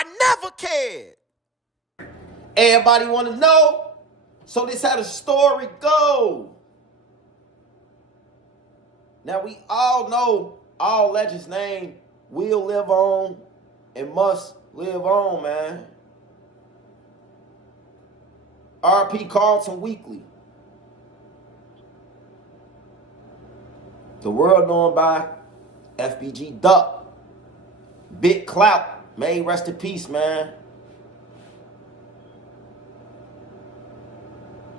I never cared. Everybody want to know. So this how the story go. Now we all know all legends' name will live on and must live on, man. R.P. Carlton Weekly. The world known by FBG Duck. Big Clout. May rest in peace, man.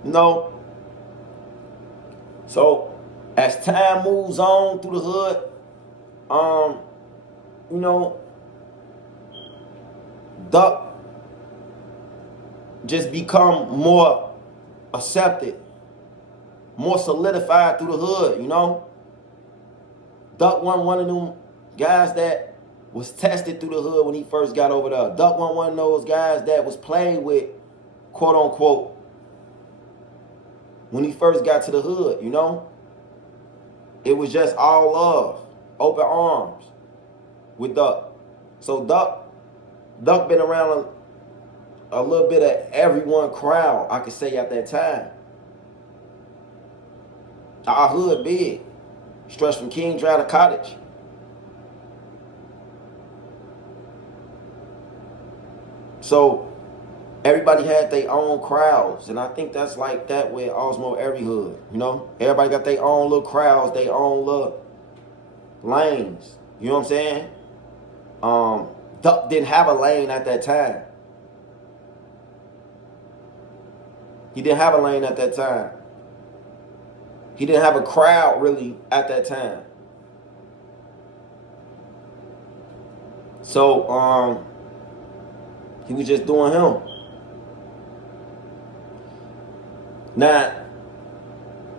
You know, so as time moves on through the hood, you know, Duck just become more accepted, more solidified through the hood, you know. Duck wasn't one of them guys that was tested through the hood when he first got over there. Duck wasn't one of those guys that was played with, quote unquote, when he first got to the hood, you know. It was just all love, open arms with Duck. So Duck been around a little bit of everyone crowd, I could say, at that time. Our hood big. Stretched from King Drive to Cottage. So everybody had their own crowds, and I think that's like that with almost every hood, you know? Everybody got their own little crowds, their own little lanes. You know what I'm saying? Duck didn't have a lane at that time. He didn't have a lane at that time. He didn't have a crowd really at that time. So he was just doing him. Now,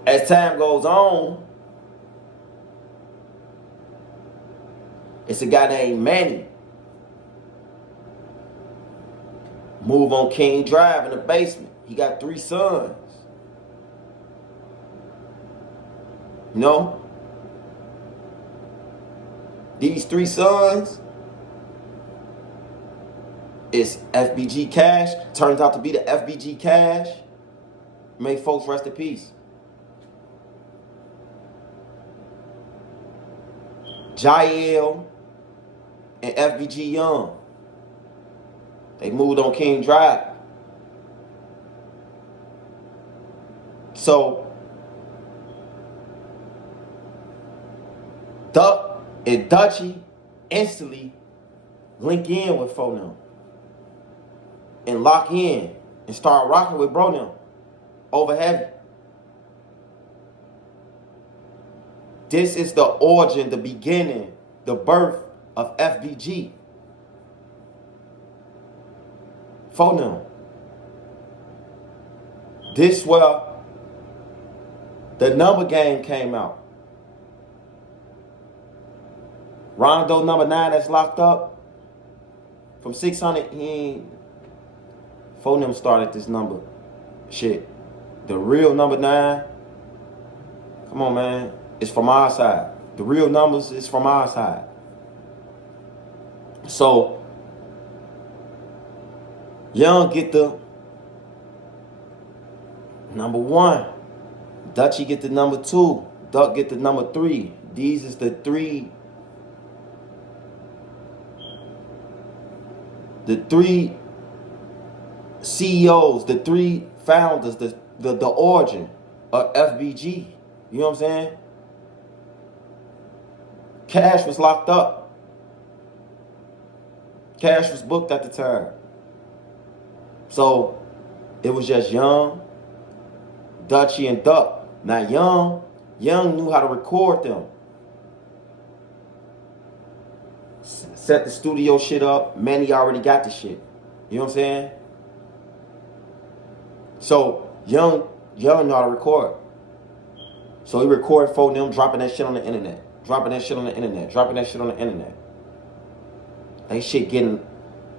as time goes on, it's a guy named Manny. Move on King Drive in the basement. He got 3 sons. You know? These 3 sons is FBG Cash. Turns out to be the FBG Cash. May folks rest in peace. Jael and FBG Young. They moved on King Drive. So Duck and Dutchie instantly link in with Phonem and lock in and start rocking with Bro over heavy. This is the origin, the beginning, the birth of FBG. Phonem. This where the number game came out. Rondo number 9 that's locked up from 600. Phonem started this number shit. The real number 9, come on, man, it's from our side. The real numbers is from our side. So Young get the number 1. Dutchie get the number 2. Duck get the number 3. These is the 3 CEOs, the 3 founders, the origin of FBG. You know what I'm saying? Cash was locked up. Cash was booked at the time. So it was just Young, Dutchie, and Duck. Now Young knew how to record them. Set the studio shit up. Manny already got the shit. You know what I'm saying? So Young knew how to record. So he recorded for them, dropping that shit on the internet. Dropping that shit on the internet. Dropping that shit on the internet. They shit getting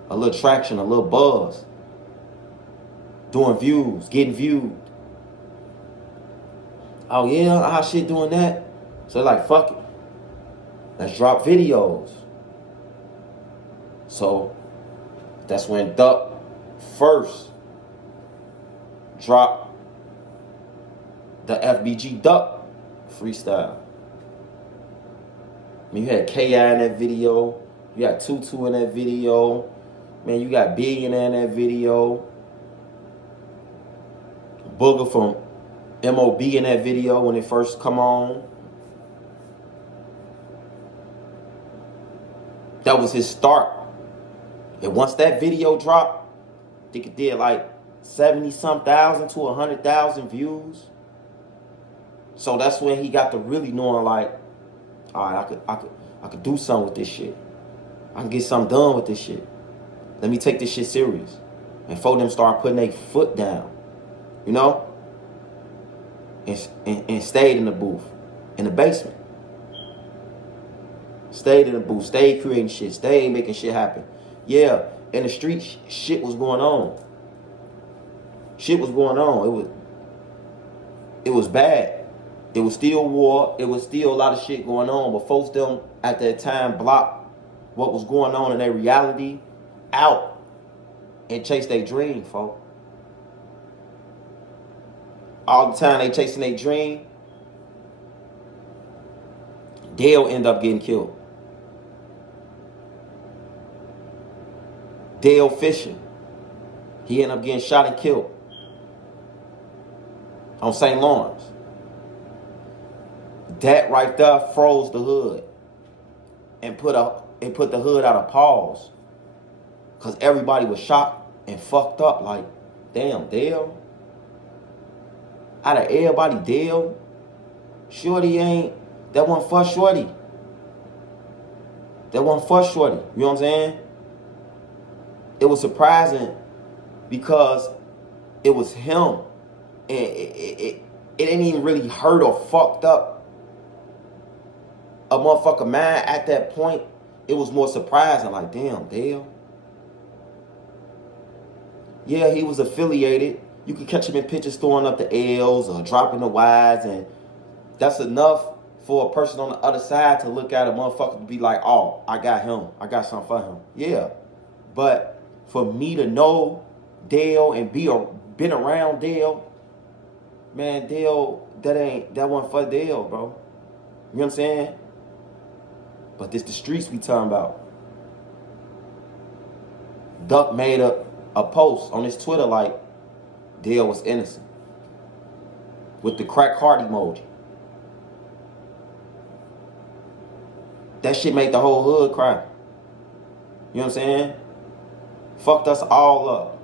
a little traction, a little buzz. Doing views, getting viewed. Oh yeah, our shit doing that. So they're like, fuck it. Let's drop videos. So That's when Duck first dropped the FBG Duck freestyle. I mean, you had K.I. in that video. You got Tutu in that video. Man, you got Billionaire in that video. Booger from MOB in that video when it first come on. That was his start. And once that video dropped, I think it did like 70-some thousand to 100,000 views. So that's when he got to really knowing like, all right, I could do something with this shit. I can get something done with this shit. Let me take this shit serious. And for them start putting their foot down, you know? And stayed in the booth, in the basement. Stayed in the booth, stayed creating shit, stayed making shit happen. Yeah, in the street, shit was going on. Shit was going on. It was bad. It was still war. It was still a lot of shit going on. But folks them at that time blocked what was going on in their reality out and chased their dream, folks. All the time they chasing their dream, Dale end up getting killed. Dale Fisher, he ended up getting shot and killed on St. Lawrence. That right there froze the hood and put the hood out of pause. Cause everybody was shocked and fucked up like, damn, Dale? Out of everybody, Dale? Shorty ain't, that one for Shorty. That one for Shorty, you know what I'm saying? It was surprising because it was him. And it ain't even really hurt or fucked up a motherfucker mind at that point. It was more surprising, like, damn, Dale. Yeah, he was affiliated. You could catch him in pictures throwing up the L's or dropping the Y's, and that's enough for a person on the other side to look at a motherfucker and be like, oh, I got him. I got something for him. Yeah. But for me to know Dale and been around Dale, man, Dale, that wasn't for Dale, bro. You know what I'm saying? But this the streets we talking about. Duck made a post on his Twitter like Dale was innocent with the crack heart emoji. That shit made the whole hood cry. You know what I'm saying? Fucked us all up.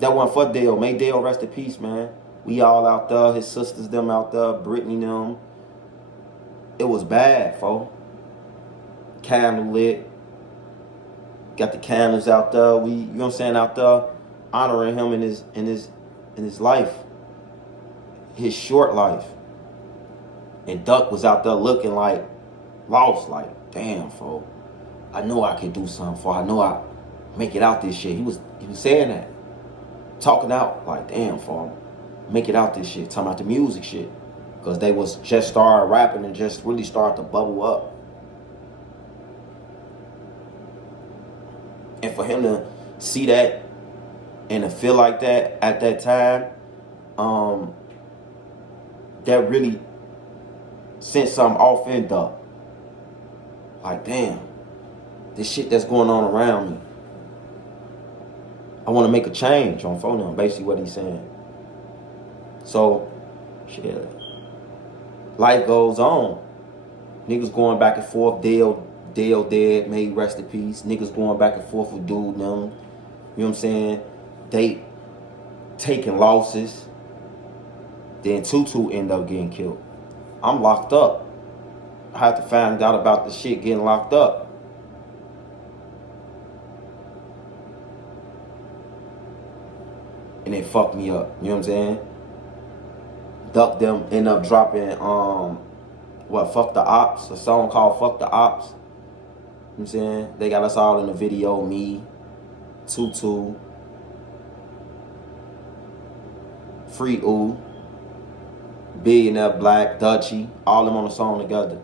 That one for Dale. May Dale rest in peace, man. We all out there. His sisters, them out there. Brittany, them. It was bad, folks. Candle lit. Got the candles out there. We, you know what I'm saying, out there honoring him in his life. His short life. And Duck was out there looking like lost, like, damn, folks. I know I can do something for. I know I make it out this shit. He was saying that. Talking out like, damn, for make it out this shit. Talking about the music shit. Because they was just started rapping and just really started to bubble up. And for him to see that and to feel like that at that time, that really sent something off in Duck. Like, damn, this shit that's going on around me. I want to make a change on phone, basically what he's saying. So, shit. Life goes on. Niggas going back and forth. Dale dead, may he rest in peace. Niggas going back and forth with dude them. You know what I'm saying? They taking losses. Then Tutu end up getting killed. I'm locked up. I had to find out about the shit getting locked up. And it fucked me up. You know what I'm saying? Duck them end up dropping Fuck the Ops, a song called Fuck the Ops. You know what I'm saying? They got us all in the video, me, Tutu, Free Ooh, Billionaire Black, Dutchy, all them on the song together.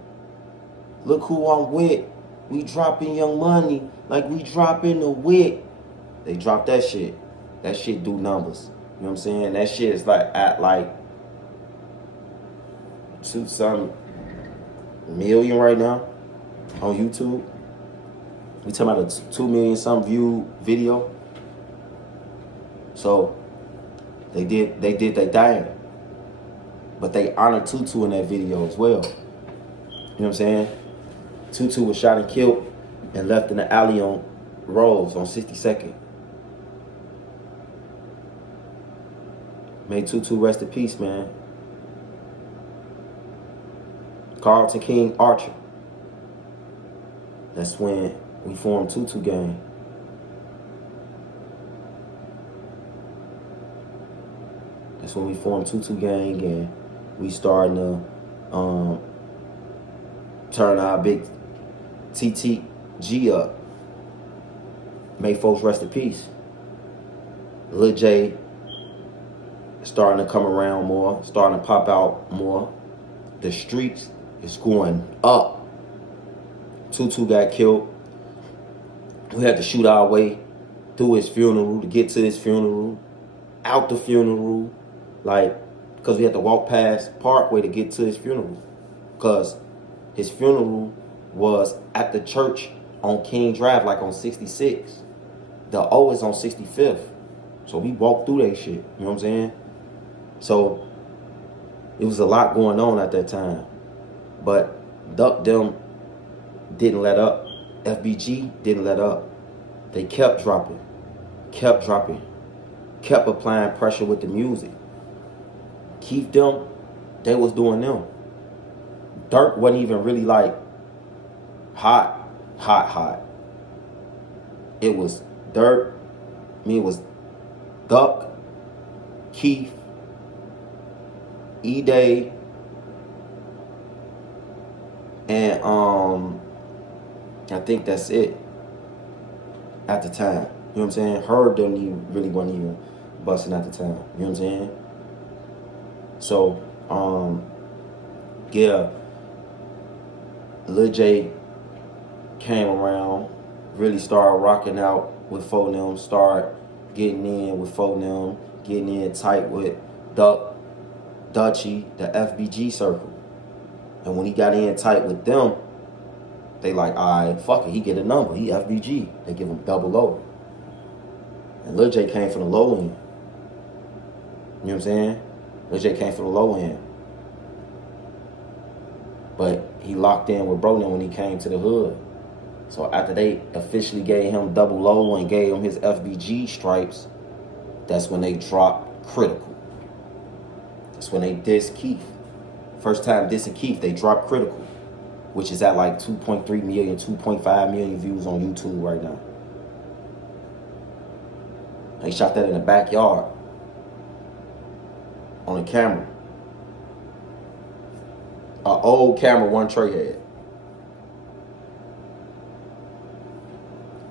Look who I'm with. We dropping Young Money like we dropping the wit. They drop that shit. That shit do numbers. You know what I'm saying? That shit is like at like 2-some million right now on YouTube. We talking about a 2 million some view video. So they did their thing. But they honored Tutu in that video as well. You know what I'm saying? Tutu was shot and killed and left in the alley on Rose on 62nd. May Tutu rest in peace, man. Carlton King Archer. That's when we formed Tutu Gang. That's when we formed Tutu Gang, and we starting to turn our big TTG up. May folks rest in peace. Lil J starting to come around more, starting to pop out more. The streets is going up. Tutu got killed. We had to shoot our way through his funeral to get to his funeral, out the funeral, like, because we had to walk past Parkway to get to his funeral. Because his funeral was at the church on King Drive, like on 66. The O is on 65th. So we walked through that shit, you know what I'm saying? So it was a lot going on at that time. But Duck them didn't let up. FBG didn't let up. They kept dropping, kept applying pressure with the music. Keith them, they was doing them. Dirk wasn't even really like hot. It was Dirk, it was Duck, Keith, Edai, and I think that's it at the time. You know what I'm saying? Herb really wasn't even busting at the time. You know what I'm saying? So, yeah, Lil J came around, really started rocking out with Phonem, started getting in with Phonem, getting in tight with Duck, Dutchy, the FBG circle. And when he got in tight with them, they like, all right, fuck it, he get a number, he FBG. They give him double O. And Lil J came from the low end. You know what I'm saying? Lil J came from the low end. But he locked in with Broden when he came to the hood. So after they officially gave him double O and gave him his FBG stripes, that's when they dropped Critical. That's when they dissed Keith. First time dissing Keith, they dropped Critical, which is at like 2.3 million, 2.5 million views on YouTube right now. They shot that in the backyard on a camera. An old camera one Trey had.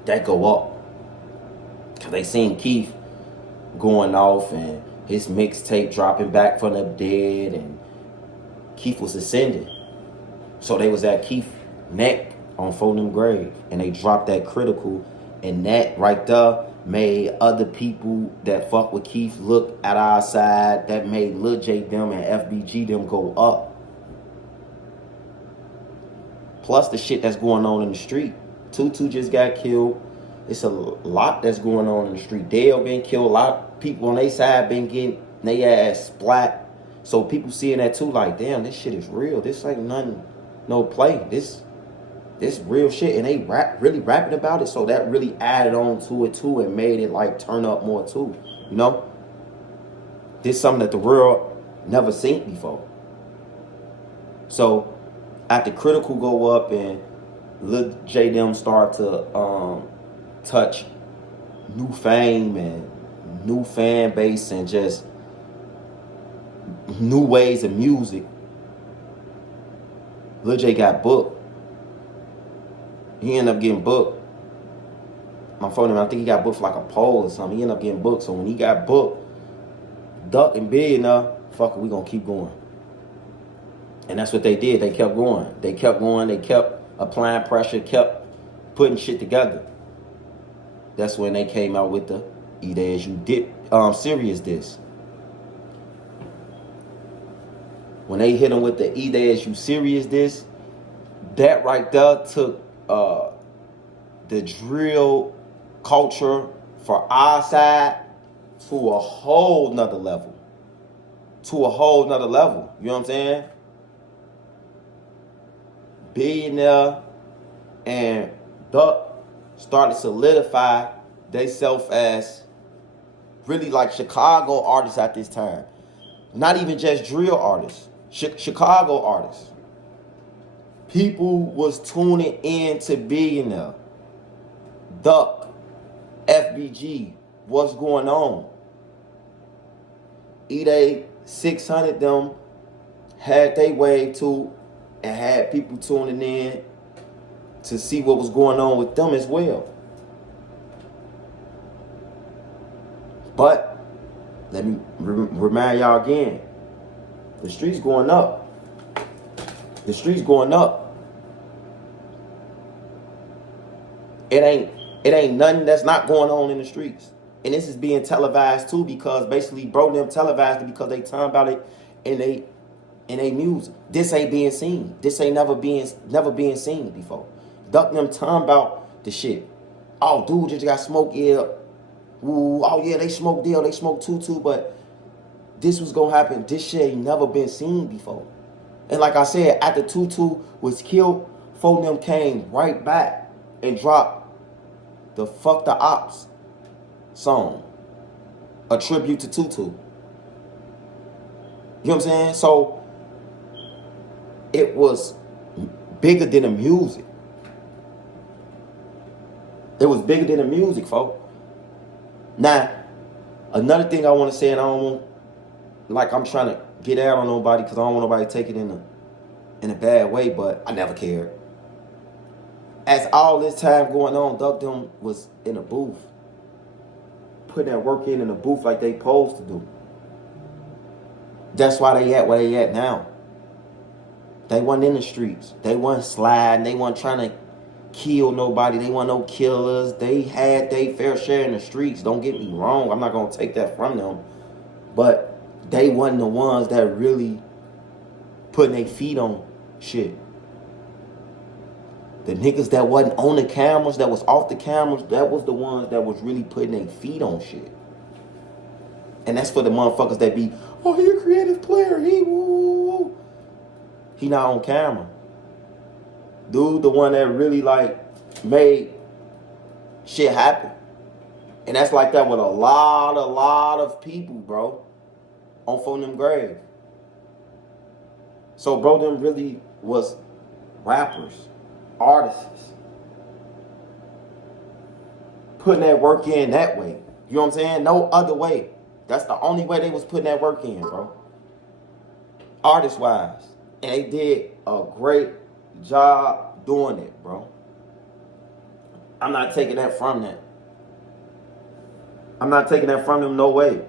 That go up. Cause they seen Keith going off and his mixtape dropping back from the dead, and Keith was ascending. So they was at Keith neck on Phonem grave, and they dropped that Critical, and that right there made other people that fuck with Keith look at our side. That made Lil J them and FBG them go up. Plus the shit that's going on in the street. Tutu just got killed. It's a lot that's going on in the street. Dale been killed. A lot of people on their side been getting their ass splat. So people seeing that too, like, damn, this shit is real. This ain't nothing, no play. This real shit, and they really rapping about it. So that really added on to it too, and made it like turn up more too. You know, this is something that the world never seen before. So after Critical go up and Lil J them start to touch new fame and new fan base and just new ways of music, Lil J got booked. He ended up getting booked. My phone, I think he got booked for like a poll or something. He ended up getting booked. So when he got booked, Duck and Big enough, fuck it, we gonna keep going. And that's what they did. They kept going. They kept going. They kept applying pressure, kept putting shit together. That's when they came out with the Edai as you dip serious this. When they hit them with the Edai as you serious this, that right there took the drill culture for our side to a whole nother level. To a whole nother level. You know what I'm saying? Billionaire and Duck started to solidify themselves as really like Chicago artists at this time. Not even just drill artists. Chicago artists. People was tuning in to Billionaire, Duck, FBG. What's going on? Edai 600 them had they wave too and had people tuning in to see what was going on with them as well. But let me remind y'all again, the streets going up. The streets going up. It ain't nothing that's not going on in the streets. And this is being televised too, because basically bro them televised it because they talking about it in they music. This ain't being seen. This ain't never being seen before. Duck them talking about the shit. Oh, dude just got smoked, yeah. Ooh, oh yeah, they smoked deal, they smoked Tutu, but this was gonna happen. This shit ain't never been seen before. And like I said, after Tutu was killed, four of them came right back and dropped the Fuck the Ops song. A tribute to Tutu. You know what I'm saying? So it was bigger than the music. It was bigger than the music, folks. Now, another thing I want to say, and I don't want, like I'm trying to get out on nobody because I don't want nobody to take it in a bad way, but I never cared. As all this time going on, Duck them was in a booth, putting that work in the booth like they supposed to do. That's why they at where they at now. They wasn't in the streets. They wasn't sliding. They wasn't trying to kill nobody. They weren't no killers. They had their fair share in the streets. Don't get me wrong. I'm not going to take that from them. But they wasn't the ones that really putting their feet on shit. The niggas that wasn't on the cameras, that was off the cameras, that was the ones that was really putting their feet on shit. And that's for the motherfuckers that be, oh, he a creative player. He woo. He not on camera. Dude, the one that really like made shit happen. And that's like that with a lot of people, bro. On phone them grave. So bro them really was rappers, artists. Putting that work in that way. You know what I'm saying? No other way. That's the only way they was putting that work in, bro. Artist wise. And they did a great job doing it, bro. I'm not taking that from them. I'm not taking that from them, no way.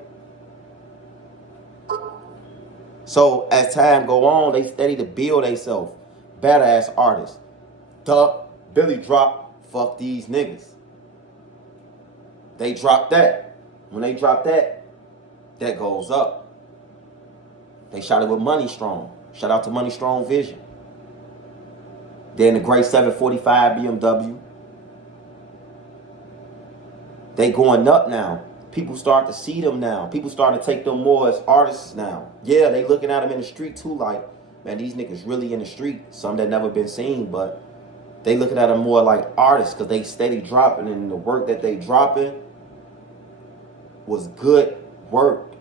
So as time go on, they steady to build themselves. Badass artists. Duck, Billy drop, fuck these niggas. They drop that. When they drop that, that goes up. They shot it with Money Strong. Shout out to Money Strong Vision. Then the great 745 BMW. They going up now. People start to see them now. People start to take them more as artists now. Yeah, they looking at them in the street too like, man, these niggas really in the street. Some that never been seen, but they looking at them more like artists because they steady dropping, and the work that they dropping was good work.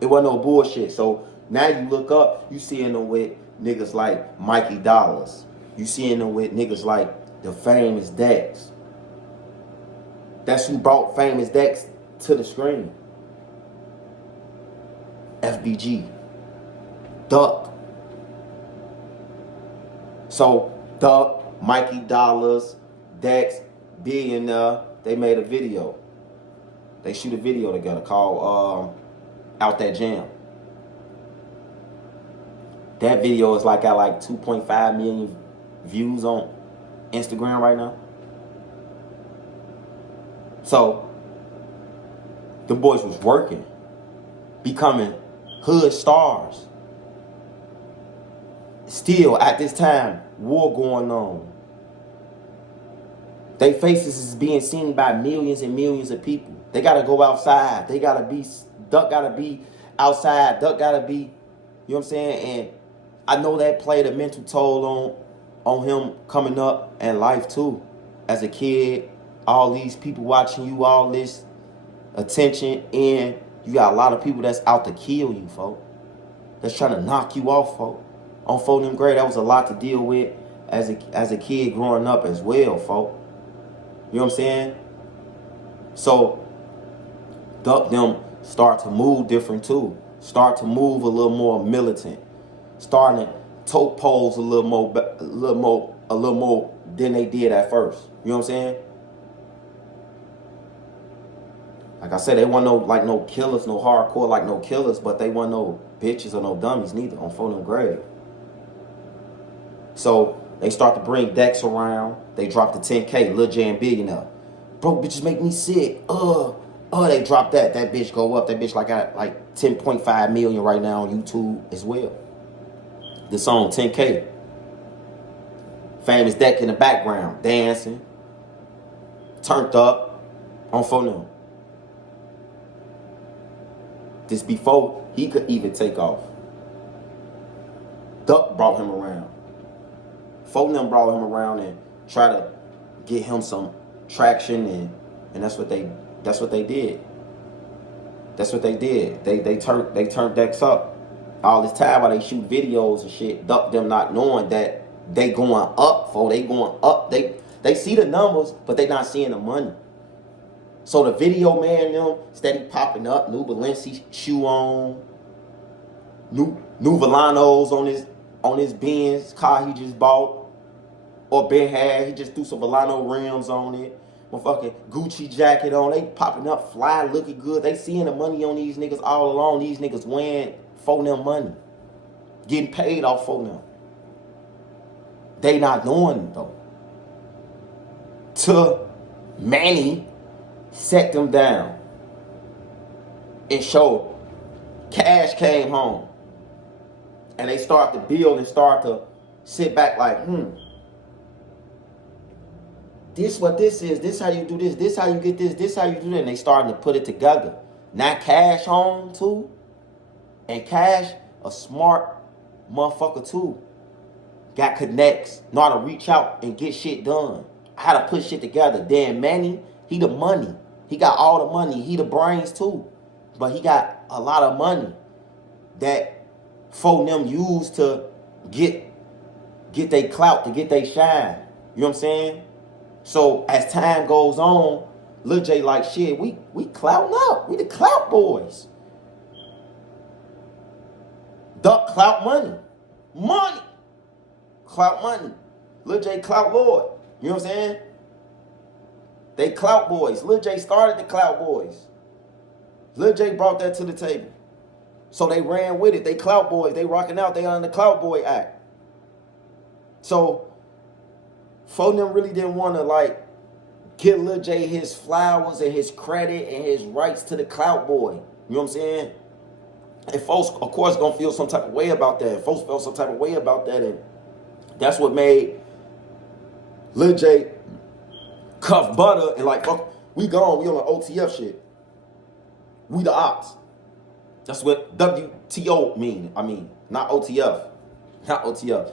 It wasn't no bullshit. So now you look up, you seeing them with niggas like Mikey Dollars. You seeing them with niggas like the famous Dex. That's who brought famous Dex to the screen. FBG Duck. So Duck, Mikey Dollars, Dex, Billionaire, they made a video. They shoot a video together called Out That Jam. That video is like got like 2.5 million views on Instagram right now. So the boys was working, becoming hood stars. Still at this time, war going on. Their faces is being seen by millions and millions of people. They gotta go outside. They gotta be, Duck gotta be outside. Duck gotta be, you know what I'm saying? And I know that played a mental toll on him coming up and life too. As a kid, all these people watching you, all this attention, and you got a lot of people that's out to kill you, folk. That's trying to knock you off, folk. On folk them grade, that was a lot to deal with as a kid growing up as well, folk. You know what I'm saying? So Duck them start to move different too. Start to move a little more militant. Starting to tote poles a little more than they did at first. You know what I'm saying? Like I said, they weren't no killers, no hardcore like no killers, but they weren't no bitches or no dummies neither on phone grave. So they start to bring Dex around. They drop the 10K, Lil J and Billionaire. Bro, bitches make me sick. They drop that. That bitch go up. That bitch got like 10.5 million right now on YouTube as well. The song 10K. Famous Deck in the background, dancing, turned up on phone. This before he could even take off. Duck brought him around. Phone brought him around and try to get him some traction, and that's what they did. That's what they did. They turned Dex up. All this time while they shoot videos and shit, Duck them not knowing that they going up, they going up. They see the numbers, but they not seeing the money. So the video man them steady popping up, new Balenci shoe on, new Volanos on his Benz car he just bought, or Ben had. He just threw some Volano rims on it. Motherfucking Gucci jacket on. They popping up, fly, looking good. They seeing the money on these niggas all along. These niggas wearing for them money, getting paid off for them. They not knowing though. To Manny set them down and showed cash came home, and they start to build and start to sit back like, this what this is, this how you do this how you get this how you do that. And they starting to put it together. Now Cash home too, and Cash a smart motherfucker too. Got connects, know how to reach out and get shit done, how to put shit together. Then Manny, he the money. He got all the money. He the brains too. But he got a lot of money that folk them use to get they clout, to get they shine. You know what I'm saying? So as time goes on, Lil J like, shit, we clouting up. We the Clout Boys. Duck clout money. Money. Clout money. Lil J Clout Lord. You know what I'm saying? They Clout Boys. Lil J started the Clout Boys. Lil J brought that to the table. So they ran with it. They Clout Boys. They rocking out. They on the Clout Boy act. So folk them really didn't want to like give Lil J his flowers and his credit and his rights to the Clout Boy. You know what I'm saying? And folks, of course, gonna feel some type of way about that. And folks felt some type of way about that, and that's what made Lil J cuff butter and like, fuck, we gone. We on the OTF shit. We the ops. That's what WTO mean. I mean, not OTF. Not OTF.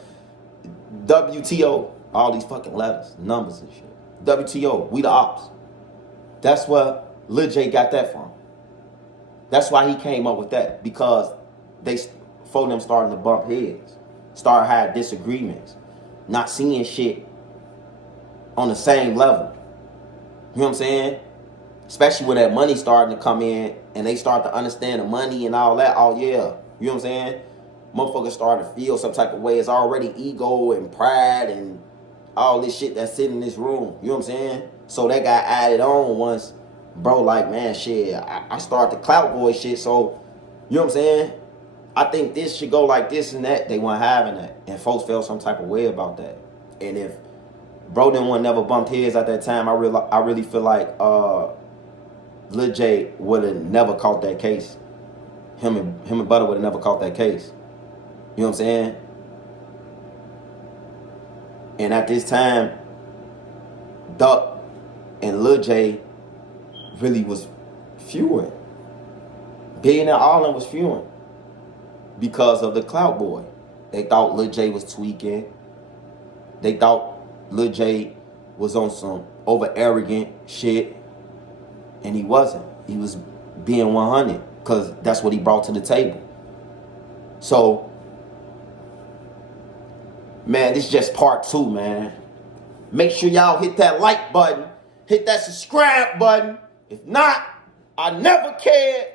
WTO. All these fucking letters, numbers and shit. WTO. We the ops. That's where Lil J got that from. That's why he came up with that. Because folk them starting to bump heads. Start having disagreements. Not seeing shit on the same level. You know what I'm saying? Especially when that money starting to come in and they start to understand the money and all that. Oh, yeah. You know what I'm saying? Motherfuckers start to feel some type of way. It's already ego and pride and all this shit that's sitting in this room. You know what I'm saying? So that got added on once, bro, like, man, shit, I start the Clout Boy shit. So, you know what I'm saying? I think this should go like this and that. They weren't having that. And folks felt some type of way about that. And if bro didn't want never bumped heads at that time. I really feel like Lil J would have never caught that case. Him and Butter would have never caught that case. You know what I'm saying? And at this time, Duck and Lil J really was fewing. Billionaire Island was fewing because of the Clout Boy. They thought Lil J was tweaking. They thought Lil J was on some over arrogant shit, and he wasn't. He was being 100 because that's what he brought to the table. So, man, this is just part 2, man. Make sure y'all hit that like button, hit that subscribe button. If not, I never cared.